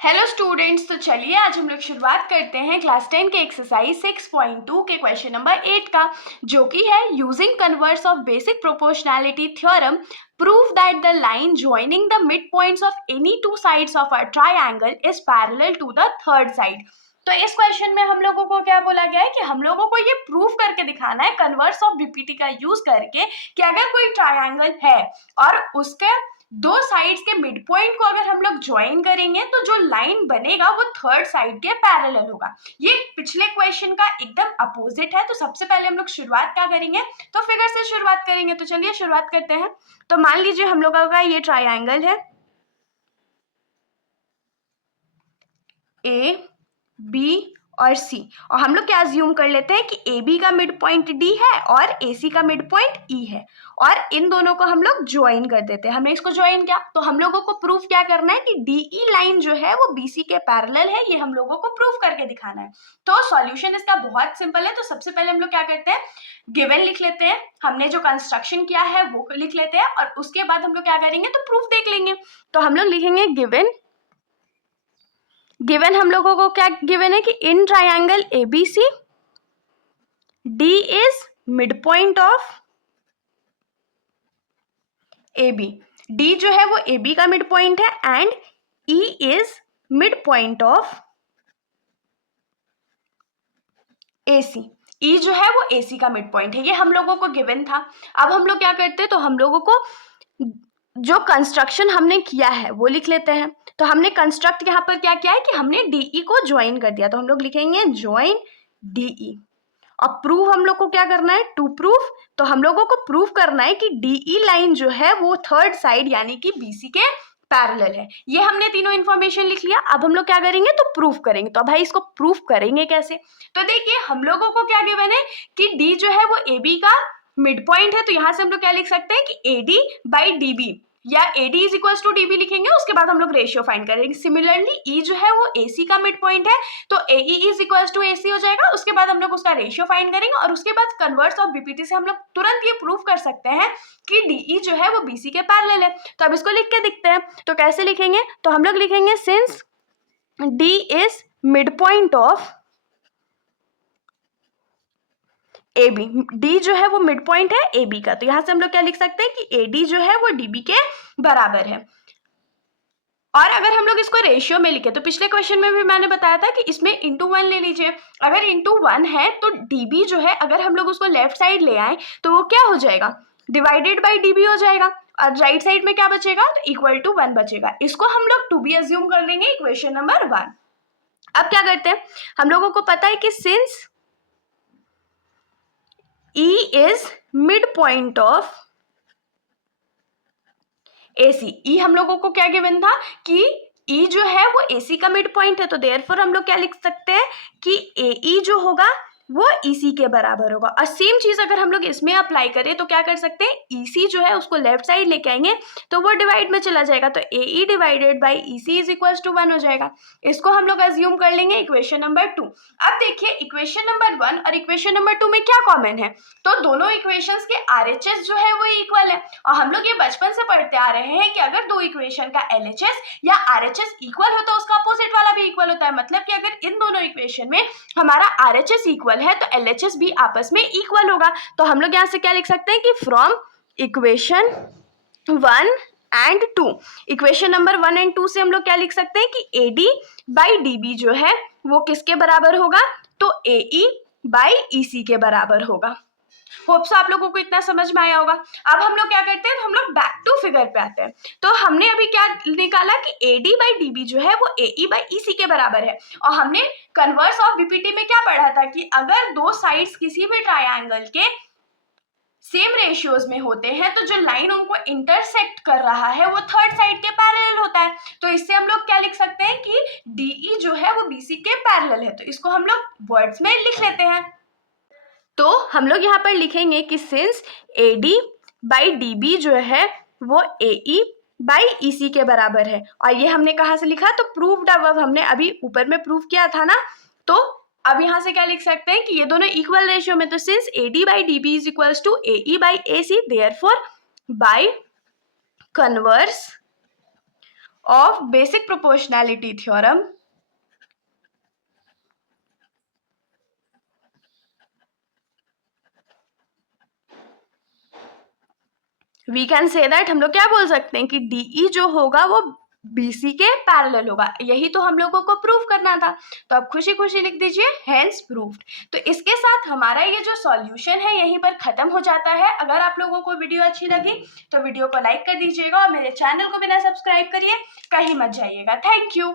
Hello students, तो चलिए आज हम लोग शुरुआत करते हैं क्लास 10 के एक्सरसाइज 6.2 के क्वेश्चन नंबर 8 का, जो कि है using converse of basic proportionality theorem prove that the line joining the mid points of any two sides of a triangle is parallel to the third side. तो इस question में हम लोगों को क्या बोला गया है कि हम लोगों को ये प्रूव करके दिखाना है कन्वर्स ऑफ बीपीटी का यूज करके कि अगर कोई ट्राइंगल है और उसके दो साइड्स के मिड पॉइंट को अगर हम लोग ज्वाइन करेंगे तो जो लाइन बनेगा वो थर्ड साइड के पैरेलल होगा। ये पिछले क्वेश्चन का एकदम अपोजिट है। तो सबसे पहले हम लोग शुरुआत क्या करेंगे, तो फिगर से शुरुआत करेंगे। तो चलिए शुरुआत करते हैं। तो मान लीजिए हम लोगों का ये ट्राइंगल है ए बी और सी, और हम लोग क्या अज्यूम कर लेते हैं कि ए बी का मिड पॉइंट डी है और ए सी का मिड पॉइंट ई है, और इन दोनों को हम लोग ज्वाइन कर देते हैं। हमने इसको ज्वाइन किया तो हम लोगों को प्रूफ क्या करना है कि डी ई लाइन जो है वो बी सी के पैरेलल है। ये हम लोगों को प्रूफ करके दिखाना है। तो सॉल्यूशन इसका बहुत सिंपल है। तो सबसे पहले हम लोग क्या करते हैं, गिवन लिख लेते हैं। हमने जो कंस्ट्रक्शन किया है वो लिख लेते हैं और उसके बाद हम लोग क्या करेंगे तो प्रूफ देख लेंगे। तो हम लोग लिखेंगे गिवन हम लोगों को क्या गिवन है कि in triangle ABC D is mid point of A B. D जो है वो ए बी का मिड पॉइंट है and E is mid point of A C. E जो है वो ए सी का मिड पॉइंट है। ये हम लोगों को गिवन था। अब हम लोग क्या करते हैं, तो हम लोगों को जो कंस्ट्रक्शन हमने किया है वो लिख लेते हैं। तो हमने कंस्ट्रक्ट यहाँ पर क्या किया है कि हमने डीई को ज्वाइन कर दिया। तो हम लोग लिखेंगे ज्वाइन डीई। और प्रूव हम लोग को क्या करना है, टू प्रूफ। तो हम लोगों को प्रूव करना है कि डीई लाइन जो है वो थर्ड साइड यानी कि बीसी के पैरेलल है। ये हमने तीनों इन्फॉर्मेशन लिख लिया। अब हम लोग क्या करेंगे तो प्रूफ करेंगे। तो भाई इसको प्रूफ करेंगे कैसे, तो देखिए हम लोगों को क्या गिवन है कि डी जो है वो ए बी का मिड पॉइंट है। तो यहाँ से हम लोग क्या लिख सकते हैं कि A D by D B या A D is equal to D B लिखेंगे। उसके बाद हम लोग रेशियो फाइंड करेंगे। सिमिलरली ई जो है वो ए सी का मिड पॉइंट है, तो ए ई इज इक्वल टू ए सी हो जाएगा। उसके बाद हम लोग उसका रेशियो फाइंड करेंगे और उसके बाद कन्वर्स ऑफ बीपीटी से हम लोग तुरंत ये प्रूफ कर सकते हैं कि डीई जो है वो बीसी के पैरेलल है। तो अब इसको लिख के दिखते हैं। तो कैसे लिखेंगे, तो हम लोग लिखेंगे since D is mid point of A B. D जो है वो मिड पॉइंट है ए बी का। तो यहां से हम लोग क्या लिख सकते हैं कि ए डी जो है वो डी बी के बराबर है। और अगर हम लोग इसको रेशियो में लिखे तो पिछले क्वेश्चन में भी मैंने बताया था कि इसमें इंटू 1 ले लीजिए। अगर इंटू 1 है तो डीबी जो है अगर हम लोग उसको लेफ्ट साइड ले आए तो वो क्या हो जाएगा, डिवाइडेड बाई डीबी हो जाएगा। और राइट साइड में क्या बचेगा, तो इक्वल टू 1 बचेगा। इसको हम लोग टू बी अज्यूम कर लेंगे इक्वेशन नंबर 1। अब क्या करते हैं, हम लोगों को पता है कि since E is midpoint of AC। E हम लोगों को क्या गिवन था कि E जो है वो AC का मिड पॉइंट है। तो देयरफॉर हम लोग क्या लिख सकते हैं कि AE जो होगा वो EC के बराबर होगा। और सेम चीज अगर हम लोग इसमें अप्लाई करें तो क्या कर सकते हैं, EC जो है उसको लेफ्ट साइड लेके आएंगे तो वो डिवाइड में चला जाएगा। तो AE divided by EC is equal to 1 हो जाएगा। इसको हम लोग अज्यूम कर लेंगे इक्वेशन नंबर 2। अब देखिए इक्वेशन नंबर 1 और इक्वेशन नंबर 2 में क्या कॉमन है, तो दोनों इक्वेशंस के RHS जो है वो इक्वल है। और हम लोग ये बचपन से पढ़ते आ रहे हैं कि अगर दो इक्वेशन का LHS या RHS इक्वल हो तो उसका अपोजिट वाला भी इक्वल होता है। मतलब कि अगर इन दोनों इक्वेशन में हमारा RHS इक्वल है तो LHS भी आपस में इक्वल होगा। तो हम लोग यहाँ से क्या लिख सकते हैं कि from equation 1 and 2, equation number 1 and 2 से हम लोग क्या लिख सकते हैं कि AD बाई DB जो है वो किसके बराबर होगा, तो AE बाई EC के बराबर होगा। होप्स आप लोगों को इतना समझ में आया होगा। अब हम लोग क्या करते हैं, तो हम लोग बैक टू फिगर पे आते हैं। तो हमने अभी क्या निकाला कि AD बाई DB जो है वो AE बाई EC के बराबर है। और हमने कन्वर्स ऑफ बीपीटी में क्या पढ़ा था कि अगर दो साइड्स किसी भी ट्राइंगल के सेम रेशियोज में होते हैं तो जो लाइन उनको इंटरसेक्ट कर रहा है वो थर्ड साइड के पैरेलल होता है। तो इससे हम लोग क्या लिख सकते हैं कि DE जो है वो BC के पैरेलल है। तो इसको हम लोग वर्ड्स में लिख लेते हैं। तो हम लोग यहाँ पर लिखेंगे कि सिंस AD बाई DB जो है वो AE बाई EC के बराबर है। और ये हमने कहाँ से लिखा, तो प्रूव्ड अब हमने अभी ऊपर में प्रूव किया था ना। तो अब यहाँ से क्या लिख सकते हैं कि ये दोनों इक्वल रेशियो में। तो since AD by DB is equals to AE by AC, therefore by converse of basic proportionality theorem, we can say that हम लोग क्या बोल सकते हैं कि DE जो होगा वो BC के पैरेलल होगा। यही तो हम लोगों को प्रूव करना था, तो अब खुशी खुशी लिख दीजिए हेंस प्रूव्ड। तो इसके साथ हमारा ये जो सॉल्यूशन है यहीं पर खत्म हो जाता है। अगर आप लोगों को वीडियो अच्छी लगी तो वीडियो को लाइक कर दीजिएगा और मेरे चैनल को बिना सब्सक्राइब करिए कहीं मत जाइएगा। Thank you.